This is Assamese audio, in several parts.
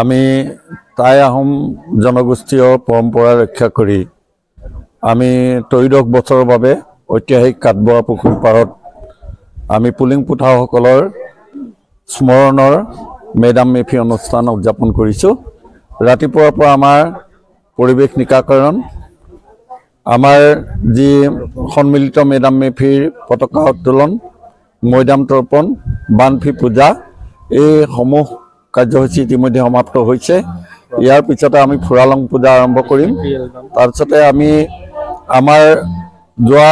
আমি টাই আহোম জনগোষ্ঠীয় পৰম্পৰা ৰক্ষা কৰি আমি 13 বছৰৰ বাবে ঐতিহাসিক কাটবোৱা পুখুৰী পাৰত আমি পুলিং পুঠাসকলৰ স্মৰণৰ মেডাম মেফি অনুষ্ঠান উদযাপন কৰিছোঁ। ৰাতিপুৱাৰ পৰা আমাৰ পৰিৱেশ নিকাকৰণ, আমাৰ যি সন্মিলিত মেডাম মেফিৰ পতাকা উত্তোলন, মৈদাম তৰ্পণ, বানফি পূজা এই সমূহ কাৰ্যসূচী ইতিমধ্যে সমাপ্ত হৈছে। ইয়াৰ পিছতে আমি ফুৰালং পূজা আৰম্ভ কৰিম। তাৰপিছতে আমি আমাৰ যোৱা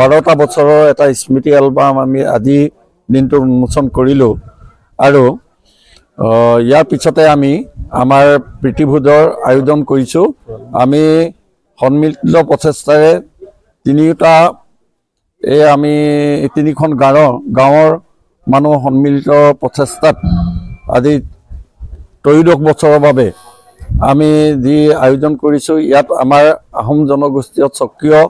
12টা বছৰৰ এটা স্মৃতি এলবাম আমি আজি দিনটো উন্মোচন কৰিলোঁ আৰু ইয়াৰ পিছতে আমি আমাৰ প্ৰীতিভোজৰ আয়োজন কৰিছোঁ। আমি সন্মিলিত প্ৰচেষ্টাৰে তিনিখন গাঁৱৰ মানুহ সন্মিলিত প্ৰচেষ্টাত আজি 13 বছৰৰ বাবে আমি যি আয়োজন কৰিছোঁ, ইয়াত আমাৰ আহোম জনগোষ্ঠীয় স্বকীয়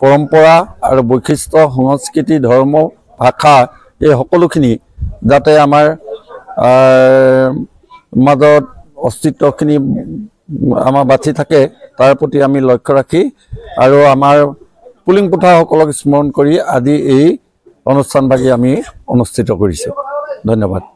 পৰম্পৰা আৰু বৈশিষ্ট্য, সংস্কৃতি, ধৰ্ম, ভাষা এই সকলোখিনি যাতে আমাৰ মাজত অস্তিত্বখিনি আমাৰ বাচি থাকে তাৰ প্ৰতি আমি লক্ষ্য ৰাখি আৰু আমাৰ পুলিং পুঠাসকলক স্মৰণ কৰি আজি এই অনুষ্ঠানভাগি আমি অনুষ্ঠিত কৰিছোঁ। ধন্যবাদ।